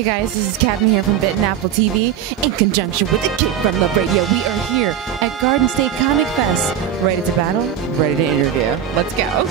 Hey guys, this is Cadma here from Bitten Apple TV in conjunction with the kid from the radio. We are here at Garden State Comic Fest, ready to battle, ready to interview. Let's go.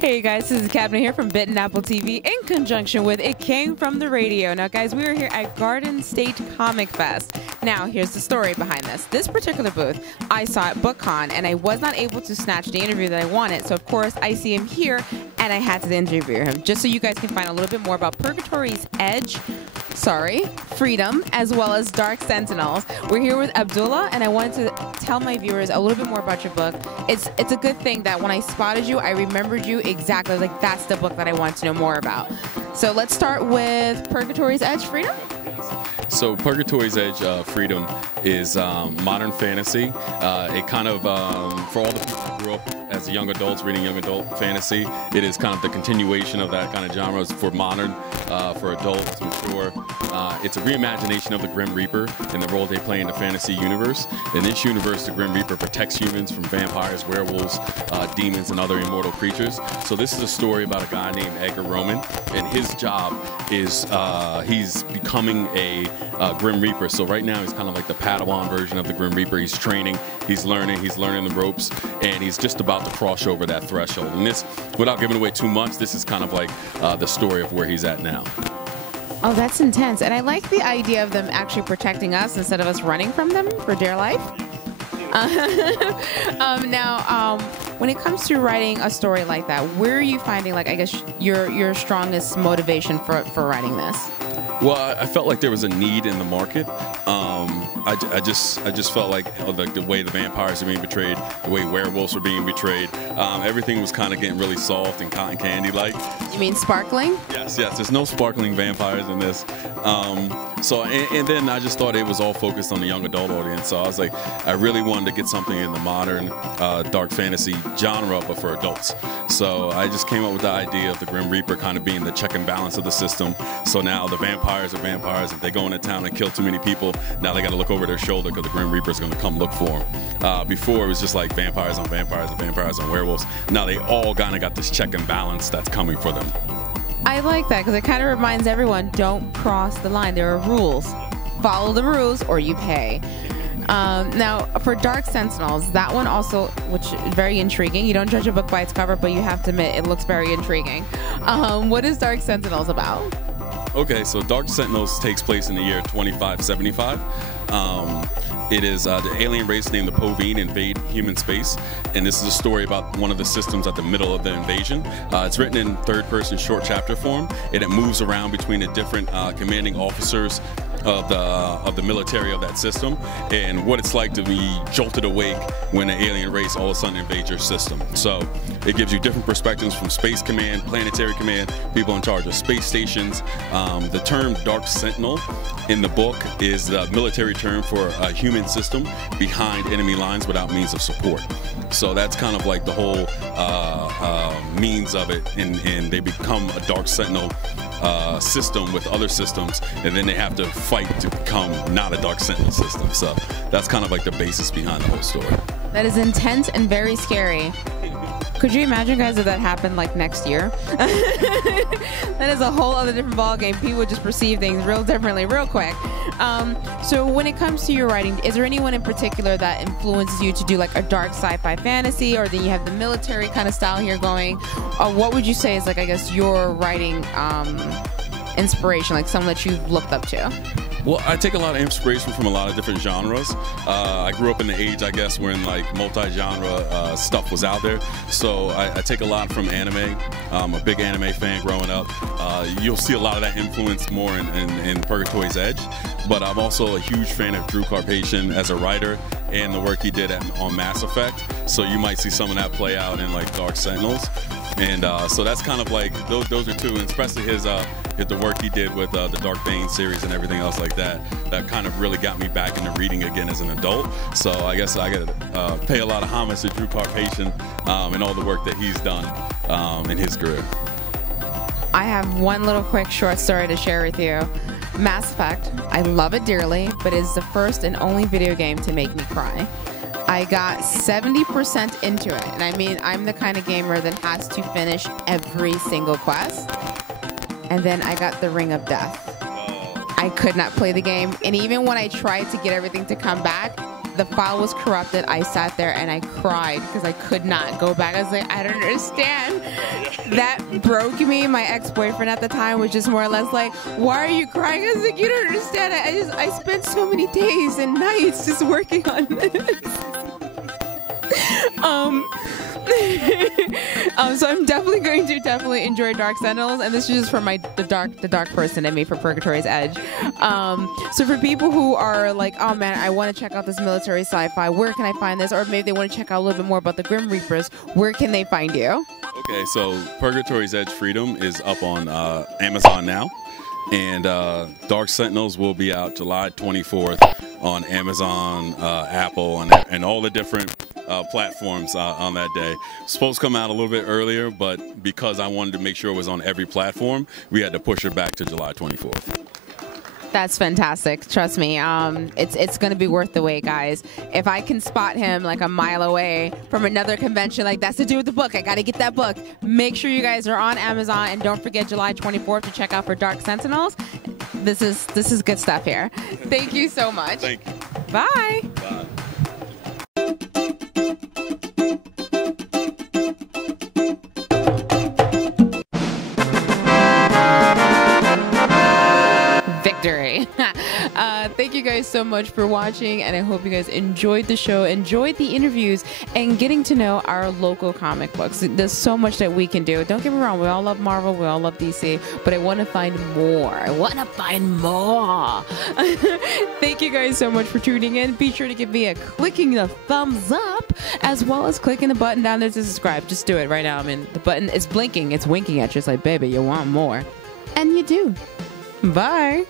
Hey guys, this is Cadma here from Bitten Apple TV in conjunction with It Came From the Radio. Now guys, we are here at Garden State Comic Fest. Now here's the story behind this. This particular booth I saw at BookCon and I was not able to snatch the interview that I wanted. So of course I see him here and I had to interview him just so you guys can find a little bit more about Purgatory's Freedom, as well as Dark Sentinels. We're here with Abdullah, and I wanted to tell my viewers a little bit more about your book. It's a good thing that when I spotted you, I remembered you exactly. Like, that's the book that I want to know more about. So let's start with Purgatory's Freedom. So Purgatory's Freedom is modern fantasy. It kind of, for all the people who grew up as young adults reading young adult fantasy, it is kind of the continuation of that kind of genre for modern, for adults, mature. It's a reimagination of the Grim Reaper and the role they play in the fantasy universe. In this universe, the Grim Reaper protects humans from vampires, werewolves, demons, and other immortal creatures. So this is a story about a guy named Edgar Roman, and his job is he's becoming a Grim Reaper. So right now he's kind of like the Padawan version of the Grim Reaper. He's training, he's learning the ropes, and he's just about to cross over that threshold. And this, without giving away too much, this is kind of like the story of where he's at now. Oh, that's intense. And I like the idea of them actually protecting us instead of us running from them for dear life. When it comes to writing a story like that, where are you finding, like, I guess, your strongest motivation for writing this? Well, I felt like there was a need in the market. I just felt like the way the vampires are being betrayed, the way werewolves are being betrayed, everything was kind of getting really soft and cotton candy-like. You mean sparkling? Yes, there's no sparkling vampires in this. And then I just thought it was all focused on the young adult audience. So I was like, I really wanted to get something in the modern dark fantasy genre, but for adults. So I just came up with the idea of the Grim Reaper kind of being the check and balance of the system. So now the vampires are vampires. If they go into town and kill too many people, now they got to look over their shoulder because the Grim Reaper is going to come look for them. Before it was just like vampires on vampires and vampires on werewolves. Now they all kind of got this check and balance that's coming for them. I like that because it kind of reminds everyone, don't cross the line. There are rules. Follow the rules or you pay. Now, for Dark Sentinels, that one also, which is very intriguing. You don't judge a book by its cover, but you have to admit it looks very intriguing. What is Dark Sentinels about? Okay, so Dark Sentinels takes place in the year 2575. It is the alien race named the Povine invade human space, and this is a story about one of the systems at the middle of the invasion. It's written in third-person short chapter form, and it moves around between the different commanding officers of the military of that system, and what it's like to be jolted awake when an alien race all of a sudden invades your system. So it gives you different perspectives from Space Command, Planetary Command, people in charge of space stations. The term Dark Sentinel in the book is the military term for a human system behind enemy lines without means of support. So that's kind of like the whole means of it, and they become a Dark Sentinel system with other systems, and then they have to fight to become not a Dark Sentinel system. So that's kind of like the basis behind the whole story. That is intense and very scary. Could you imagine, guys, if that happened like next year? That is a whole other different ballgame. People would just perceive things real differently, real quick. So when it comes to your writing, is there anyone in particular that influences you to do like a dark sci-fi fantasy, or then you have the military kind of style here going? What would you say is, like, I guess, your writing inspiration, like someone that you've looked up to? Well, I take a lot of inspiration from a lot of different genres. I grew up in the age, I guess, when like multi-genre stuff was out there. So I take a lot from anime. I'm a big anime fan growing up. You'll see a lot of that influence more in Purgatory's Edge. But I'm also a huge fan of Drew Karpyshyn as a writer and the work he did on Mass Effect. So you might see some of that play out in like Dark Sentinels. And so that's kind of like, those are two, and especially the work he did with the Dark Bane series and everything else like that. That kind of really got me back into reading again as an adult. So I guess I got to pay a lot of homage to Drew Karpyshyn and all the work that he's done in his career. I have one little quick short story to share with you. Mass Effect, I love it dearly, but it is the first and only video game to make me cry. I got 70% into it. And I mean, I'm the kind of gamer that has to finish every single quest. And then I got the Ring of Death. I could not play the game. And even when I tried to get everything to come back, the file was corrupted. I sat there and I cried because I could not go back. I was like, I don't understand. That broke me. My ex-boyfriend at the time was just more or less like, why are you crying? I was like, you don't understand. I spent so many days and nights just working on this. So I'm definitely going to enjoy Dark Sentinels, and this is just for the dark person in me for Purgatory's Edge. So for people who are like, oh man, I want to check out this military sci-fi, where can I find this? Or maybe they want to check out a little bit more about the Grim Reapers, where can they find you? Okay, so Purgatory's Edge Freedom is up on Amazon now, and Dark Sentinels will be out July 24th on Amazon, Apple, and all the different platforms on that day. Supposed to come out a little bit earlier, but because I wanted to make sure it was on every platform, we had to push it back to July 24th. That's fantastic. Trust me. It's going to be worth the wait, guys. If I can spot him like a mile away from another convention, like that's to do with the book, I got to get that book. Make sure you guys are on Amazon, and don't forget July 24th to check out for Dark Sentinels. This is good stuff here. Thank you so much. Thank you. Bye. Bye. Victory. Thank you guys so much for watching, and I hope you guys enjoyed the show, enjoyed the interviews, and getting to know our local comic books. There's so much that we can do. Don't get me wrong, we all love Marvel, we all love DC, but I want to find more. I want to find more. Thank you guys so much for tuning in. Be sure to give me a clicking the thumbs up, as well as clicking the button down there to subscribe. Just do it right now. I mean, the button is blinking, it's winking at you. It's like, baby, you want more. And you do. Bye.